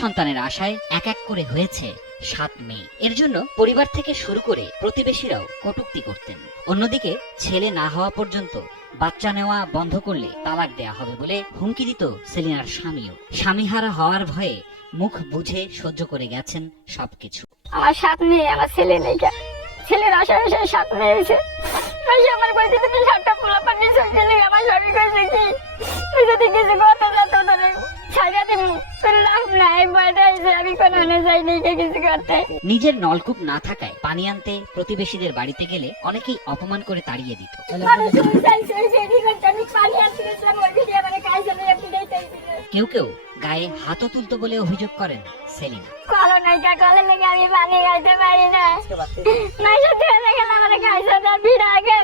সন্তানের আশায় এক এক করে হয়েছে সাত মেয়ে। এর জন্য পরিবার থেকে শুরু করে প্রতিবেশীরাও কটূক্তি করতেন। অন্যদিকে ছেলে না হওয়া পর্যন্ত বাচ্চা নেওয়া বন্ধ করলে তালাক দেয়া হবে বলে হুমকি দিত সেলিনার স্বামীও। স্বামীহারা হওয়ার ভয়ে মুখ বুঝে সহ্য করে গেছেন সবকিছু। আমার সাত মেয়ে, আমার ছেলে নেই ছেলের আশা আশা সাত মেয়ে হয়েছে। আমার কইতে নিজের নলকূপ না থাকায় পানি আনতে প্রতিবেশীদের বাড়িতে গেলে অনেকেই অপমান করে তাড়িয়ে দিত। কেউ কেউ গায়ে হাতও তুলতো বলে অভিযোগ করেন সেলিনা। কলো নাই কা কলে লেগে আমি পানি খাইতে পারি না। হয়ে গেলে আমার খাইছে না ভিড়া আগে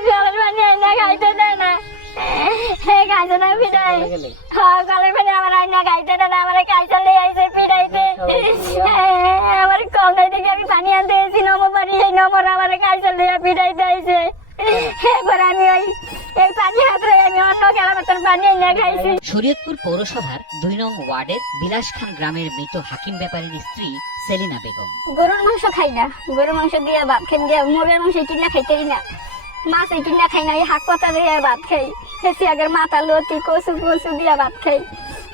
হে খাইছে না ভিড়াই হ্যাঁ কলের পানি আমার আইনা খাইতে না আমার খাইছে লে আইছে পিড়াইতে আমার কল নাই আমি পানি আনতে গেছি নমো এই নমর আমার খাইছে লে পিড়াইতে আইছে। এবার আমি ওই এই পানি হাতে আমি অন্য খেলা পানি আইনা খাইছি। শরীয়তপুর পৌরসভার দুই নং ওয়ার্ডের বিলাসখান গ্রামের মৃত হাকিম ব্যাপারীর স্ত্রী সেলিনা বেগম। গরুর মাংস খাই না গরুর মাংস দিয়ে ভাত খাই দিয়ে মুরগের মাংস কিনা খাইতেই না। মাছ এই কিনা খাই না এই শাক পাতা দিয়ে ভাত খাই। হেসি আগের মাথা লতি কচু কচু দিয়ে ভাত খাই।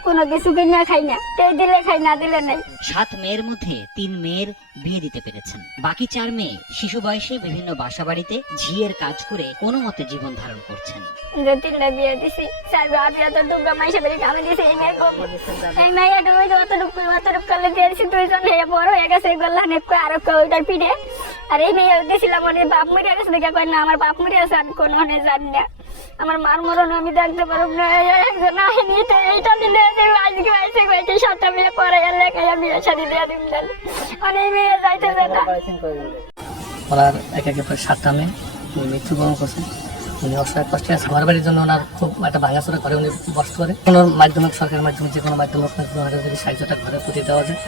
কোনো কিছু কিনা খাই না কেউ দিলে খাই না দিলে নাই। সাত মেয়ের মধ্যে তিন মেয়ের বিয়ে দিতে পেরেছেন। বাকি চার মেয়ে শিশু বয়সে বিভিন্ন বাসা বাড়িতে ঝিয়ের কাজ করে কোনো মতে জীবন ধারণ করছেন। যে তিনটা বিয়ে দিছি চার এত দুর্গা মাইসে বেরিয়ে কামে দিছি এই মেয়ে কম। এই মেয়ে করলে দিয়েছি দুইজন হয়ে বড় হয়ে গেছে এগুলো অনেক আরও ওইটার পিঠে। আর এই মেয়ে গেছিলাম মানে বাপ মরিয়া গেছে দেখে কয়, না, আমার বাপ মরিয়া যান আমি কোনো মানে জান না। আমার মার মরণ আমি দেখতে পারব না। একজন আইনি এইটা দিলে আজকে আইসে কয়েকটি সাতটা মেয়ে পরে গেলে কয়ে দিয়া দিম দিন এই মেয়ে যাইতে না। ওনার এক একে সাতটা মেয়ে মৃত্যুবরণ করছেন উনি অসহায় কষ্টে আছে। আমার বাড়ির জন্য ওনার খুব একটা ভাঙাচোরা করে উনি বস করে। কোনো মাধ্যমে সরকারের মাধ্যমে যে কোনো মাধ্যমে ওনাকে যদি সাহায্যটা ঘরে পুঁতে দেওয়া যায়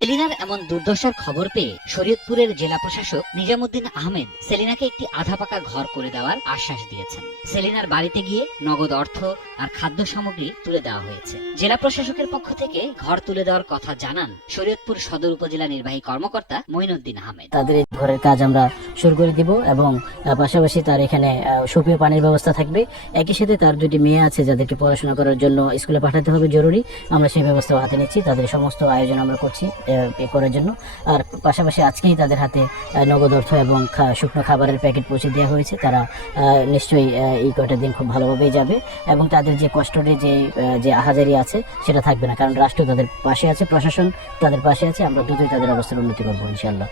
সেলিনার এমন দুর্দশার খবর পেয়ে শরীয়তপুরের জেলা প্রশাসক নিজামুদ্দিন আহমেদ সেলিনাকে একটি আধা পাকা ঘর করে দেওয়ার আশ্বাস দিয়েছেন। সেলিনার বাড়িতে গিয়ে নগদ অর্থ আর খাদ্য সামগ্রী তুলে দেওয়া হয়েছে। জেলা প্রশাসকের পক্ষ থেকে ঘর তুলে দেওয়ার কথা জানান শরীয়তপুর সদর উপজেলা নির্বাহী কর্মকর্তা মঈনুদ্দিন আহমেদ। তাদের ঘরের কাজ আমরা শুরু করে দিব এবং পাশাপাশি তার এখানে সুপেয় পানির ব্যবস্থা থাকবে। একই সাথে তার দুটি মেয়ে আছে যাদেরকে পড়াশোনা করার জন্য স্কুলে পাঠাতে হবে, জরুরি। আমরা সেই ব্যবস্থা হাতে নিচ্ছি, তাদের সমস্ত আয়োজন আমরা করছি, এ করার জন্য। আর পাশাপাশি আজকেই তাদের হাতে নগদ অর্থ এবং শুকনো খাবারের প্যাকেট পৌঁছে দেওয়া হয়েছে। তারা নিশ্চয়ই এই কয়টা দিন খুব ভালোভাবেই যাবে। এবং তাদের যে কষ্টরে যে যে আহাজারি আছে, সেটা থাকবে না। কারণ রাষ্ট্র তাদের পাশে আছে, প্রশাসন তাদের পাশে আছে, আমরা দ্রুতই তাদের অবস্থার উন্নতি করব ইনশাল্লাহ